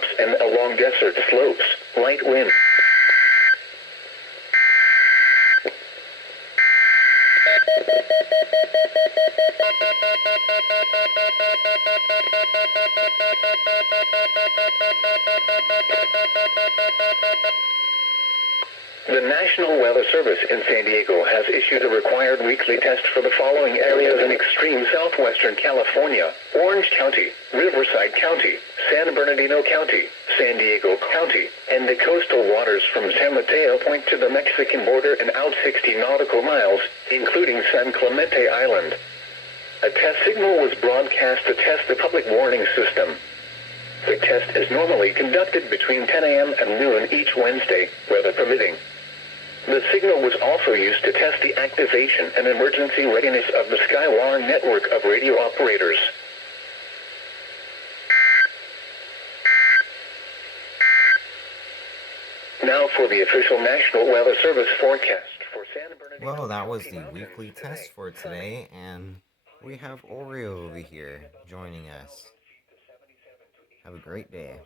mountaintops and along desert slopes. Light wind. The National Weather Service in San Diego has issued a required weekly test for the following areas in extreme southwestern California: Orange County, Riverside County, San Bernardino County, San Diego County, and the coastal waters from San Mateo Point to the Mexican border and out 60 nautical miles, including San Clemente Island. A test signal was broadcast to test the public warning system. The test is normally conducted between 10 a.m. and noon each Wednesday, weather permitting. The signal was also used to test the activation and emergency readiness of the Skywarn network of radio operators. Now for the official National Weather Service forecast for San Bernardino. Well, that was the weekly test for today, and we have Oreo over here joining us. Have a great day.